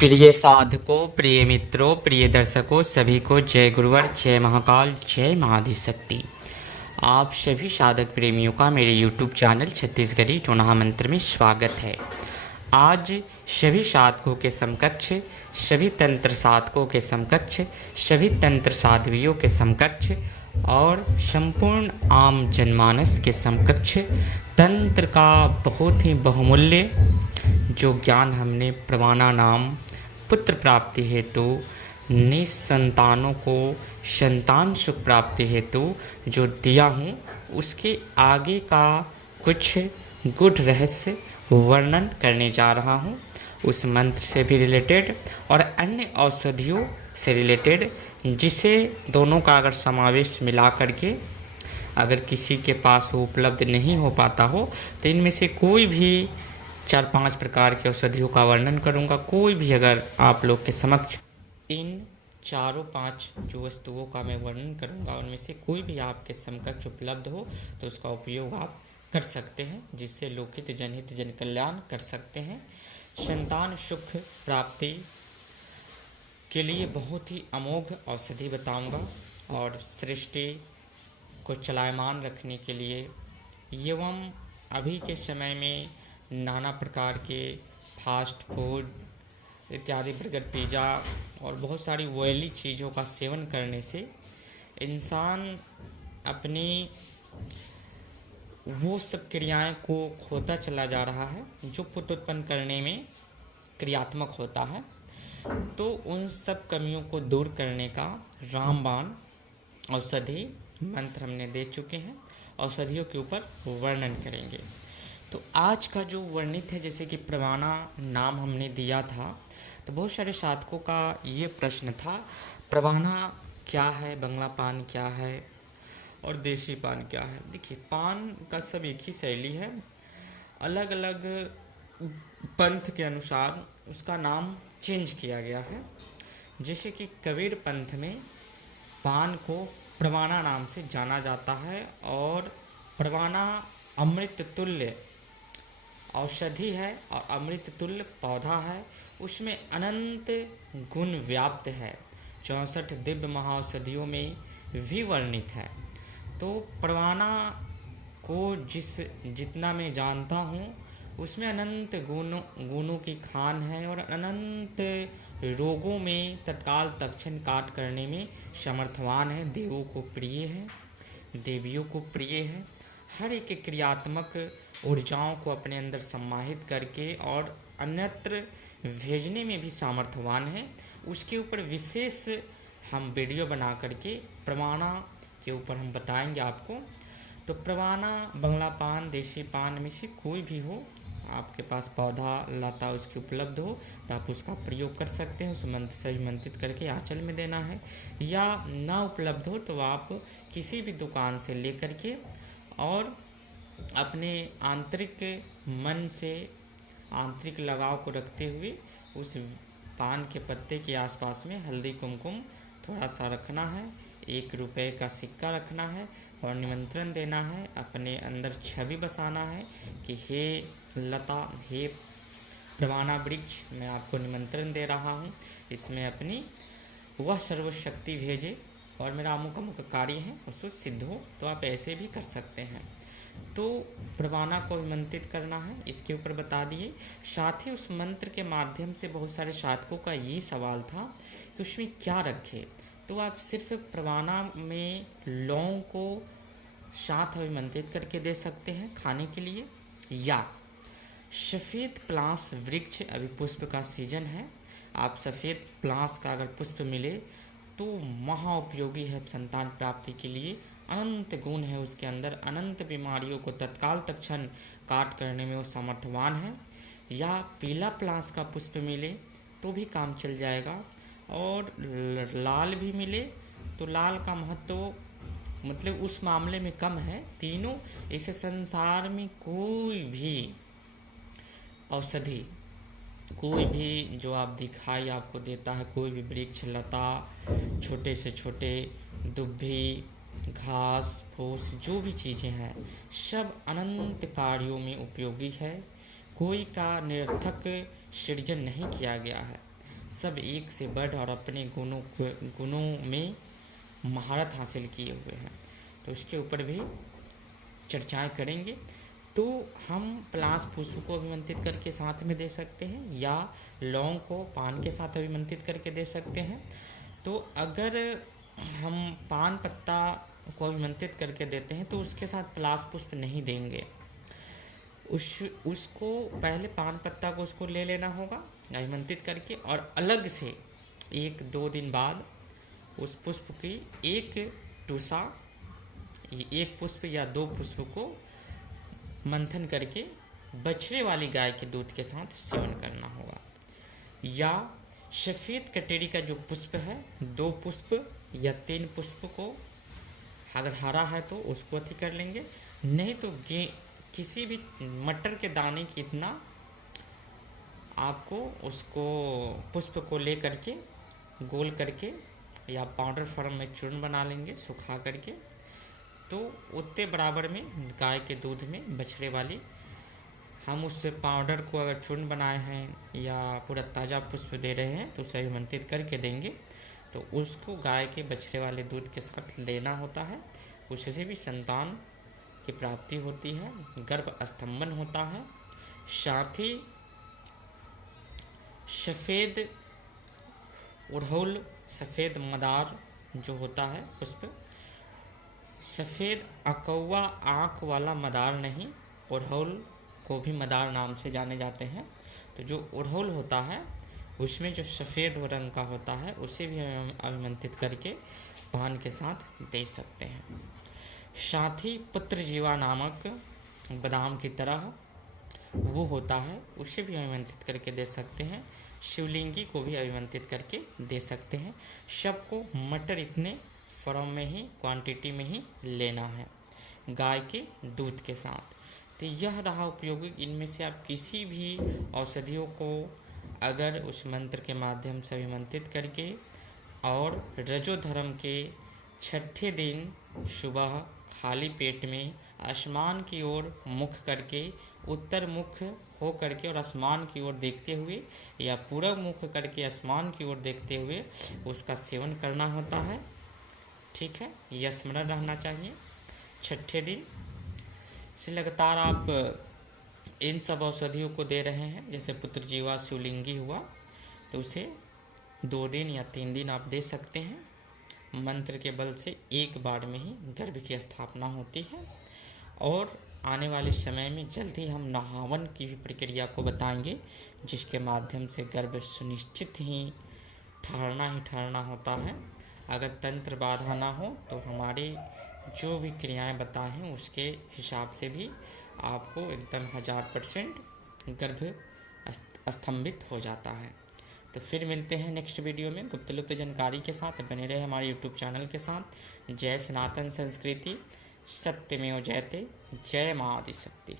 प्रिय साधकों, प्रिय मित्रों, प्रिय दर्शकों, सभी को जय गुरुवर, जय महाकाल, जय महाआदिशक्ति। आप सभी साधक प्रेमियों का मेरे YouTube चैनल छत्तीसगढ़ी टोना मंत्र में स्वागत है। आज सभी साधकों के समकक्ष, सभी तंत्र साधकों के समकक्ष, सभी तंत्र साध्वियों के समकक्ष और संपूर्ण आम जनमानस के समकक्ष तंत्र का बहुत ही बहुमूल्य जो ज्ञान हमने प्रवाना नाम पुत्र प्राप्ति हेतु निसंतानों को संतान सुख प्राप्ति हेतु जो दिया हूँ, उसके आगे का कुछ गुढ़ रहस्य वर्णन करने जा रहा हूँ। उस मंत्र से भी रिलेटेड और अन्य औषधियों से रिलेटेड, जिसे दोनों का अगर समावेश मिला करके अगर किसी के पास वो उपलब्ध नहीं हो पाता हो तो इनमें से कोई भी 4-5 प्रकार के औषधियों का वर्णन करूंगा। कोई भी अगर आप लोग के समक्ष इन 4-5 जो वस्तुओं का मैं वर्णन करूंगा उनमें से कोई भी आपके समकक्ष उपलब्ध हो तो उसका उपयोग आप कर सकते हैं, जिससे लोकहित जनहित जन कल्याण कर सकते हैं। संतान सुख प्राप्ति के लिए बहुत ही अमोघ औषधि बताऊंगा और सृष्टि को चलायमान रखने के लिए एवं अभी के समय में नाना प्रकार के फास्ट फूड इत्यादि, बर्गर, पिज़्ज़ा और बहुत सारी ऑयली चीज़ों का सेवन करने से इंसान अपनी वो सब क्रियाएं को खोता चला जा रहा है जो पुत्र उत्पन्न करने में क्रियात्मक होता है। तो उन सब कमियों को दूर करने का रामबाण औषधि मंत्र हमने दे चुके हैं। औषधियों के ऊपर वर्णन करेंगे। तो आज का जो वर्णित है, जैसे कि प्रवाना नाम हमने दिया था, तो बहुत सारे साधकों का ये प्रश्न था, प्रवाना क्या है, बंगला पान क्या है और देसी पान क्या है। देखिए, पान का सब एक ही शैली है, अलग अलग पंथ के अनुसार उसका नाम चेंज किया गया है। जैसे कि कबीर पंथ में पान को प्रवाना नाम से जाना जाता है और प्रवाना अमृत तुल्य औषधि है और अमृत तुल्य पौधा है। उसमें अनंत गुण व्याप्त है, 64 दिव्य महाऔषधियों में भी वर्णित है। तो प्रवाना को जितना मैं जानता हूँ उसमें अनंत गुणों की खान है और अनंत रोगों में तत्काल तत्क्षण काट करने में समर्थवान है। देवों को प्रिय है, देवियों को प्रिय है। हर एक क्रियात्मक ऊर्जाओं को अपने अंदर समाहित करके और अन्यत्र भेजने में भी सामर्थ्यवान है। उसके ऊपर विशेष हम वीडियो बना करके प्रवाना के ऊपर हम बताएंगे आपको। तो प्रवाना बंगला पान, देसी पान में से कोई भी हो, आपके पास पौधा लता उसकी उपलब्ध हो तो आप उसका प्रयोग कर सकते हैं। उस मंत्र सही मंत्रित करके आंचल में देना है, या ना उपलब्ध हो तो आप किसी भी दुकान से ले करके और अपने आंतरिक मन से आंतरिक लगाव को रखते हुए उस पान के पत्ते के आसपास में हल्दी कुमकुम थोड़ा सा रखना है, 1 रुपये का सिक्का रखना है और निमंत्रण देना है। अपने अंदर छवि बसाना है कि हे लता, हे प्रवाना वृक्ष, मैं आपको निमंत्रण दे रहा हूँ, इसमें अपनी वह सर्वशक्ति भेजे और मेरा अमुक अमुक कार्य है उसको सिद्ध हो। तो आप ऐसे भी कर सकते हैं। तो प्रवाना को अभिमंत्रित करना है, इसके ऊपर बता दिए। साथ ही उस मंत्र के माध्यम से बहुत सारे साधकों का ये सवाल था कि उसमें क्या रखें। तो आप सिर्फ प्रवाना में लौंग को साथ अभिमंत्रित करके दे सकते हैं खाने के लिए, या सफ़ेद प्लास वृक्ष, अभी पुष्प का सीजन है, आप सफ़ेद प्लास का अगर पुष्प मिले तो महा उपयोगी है संतान प्राप्ति के लिए। अनंत गुण है उसके अंदर, अनंत बीमारियों को तत्काल तत्क्षण काट करने में वो समर्थवान है। या पीला प्लास का पुष्प मिले तो भी काम चल जाएगा, और लाल भी मिले तो लाल का महत्व मतलब उस मामले में कम है। तीनों इस संसार में कोई भी औषधि, कोई भी जो आप दिखाई आपको देता है, कोई भी वृक्ष लता, छोटे से छोटे दुब्भी, घास फूस, जो भी चीज़ें हैं सब अनंत कार्यों में उपयोगी है। कोई का निरर्थक सृजन नहीं किया गया है। सब एक से बढ़ और अपने गुणों में महारत हासिल किए हुए हैं। तो उसके ऊपर भी चर्चाएं करेंगे। तो हम पलाश पुष्प को अभिमंत्रित करके साथ में दे सकते हैं या लौंग को पान के साथ अभिमंत्रित करके दे सकते हैं। तो अगर हम पान पत्ता को अभिमंत्रित करके देते हैं तो उसके साथ पलाश पुष्प नहीं देंगे। उसको पहले पान पत्ता को उसको ले लेना होगा अभिमंत्रित करके, और अलग से 1-2 दिन बाद उस पुष्प की एक टूसा, एक पुष्प या 2 पुष्प को मंथन करके बछड़े वाली गाय के दूध के साथ सेवन करना होगा। या सफ़ेद कटेरी का जो पुष्प है 2 पुष्प या 3 पुष्प को, अगर हरा है तो उसको अति कर लेंगे, नहीं तो किसी भी मटर के दाने की इतना आपको उसको पुष्प को ले करके गोल करके या पाउडर फॉर्म में चूर्ण बना लेंगे सुखा करके। तो उतने बराबर में गाय के दूध में बछड़े वाली हम उस पाउडर को अगर चूर्ण बनाए हैं या पूरा ताज़ा पुष्प दे रहे हैं तो उसे अभिमंत्रित करके देंगे। तो उसको गाय के बछड़े वाले दूध के साथ लेना होता है, उससे भी संतान की प्राप्ति होती है, गर्भ स्तंभन होता है। साथ ही सफ़ेद उड़हुल, सफ़ेद मदार जो होता है पुष्प, सफ़ेद अकौवा आँख वाला मदार नहीं, उड़हुल को भी मदार नाम से जाने जाते हैं। तो जो उड़हुल होता है उसमें जो सफ़ेद रंग का होता है उसे भी हम अभिमंत्रित करके पान के साथ दे सकते हैं। साथ ही पुत्रजीवा नामक बादाम की तरह वो होता है, उसे भी अभिमंत्रित करके दे सकते हैं। शिवलिंगी को भी अभिमंत्रित करके दे सकते हैं। सबको मटर इतने फॉर्म में ही, क्वांटिटी में ही लेना है गाय के दूध के साथ। तो यह रहा उपयोगी। इनमें से आप किसी भी औषधियों को अगर उस मंत्र के माध्यम से अभिमंत्रित करके और रजोधर्म के 6ठे दिन सुबह खाली पेट में आसमान की ओर मुख करके, उत्तर मुख हो करके और आसमान की ओर देखते हुए या पूरब मुख करके आसमान की ओर देखते हुए उसका सेवन करना होता है। ठीक है, यह स्मरण रहना चाहिए। 6ठे दिन से लगातार आप इन सब औषधियों को दे रहे हैं, जैसे पुत्रजीवा, शिवलिंगी हुआ, तो उसे 2 दिन या 3 दिन आप दे सकते हैं। मंत्र के बल से एक बार में ही गर्भ की स्थापना होती है। और आने वाले समय में जल्द ही हम नहावन की भी प्रक्रिया को बताएंगे, जिसके माध्यम से गर्भ सुनिश्चित ही ठहरना होता है। अगर तंत्र बाधा ना हो तो हमारी जो भी क्रियाएं बताए हैं उसके हिसाब से भी आपको एकदम 1000% गर्भ स्तंभित हो जाता है। तो फिर मिलते हैं नेक्स्ट वीडियो में गुप्त लुप्त जानकारी के साथ। बने रहे हमारे यूट्यूब चैनल के साथ। जय सनातन संस्कृति, सत्यमेव जयते। जय माँ आदिशक्ति।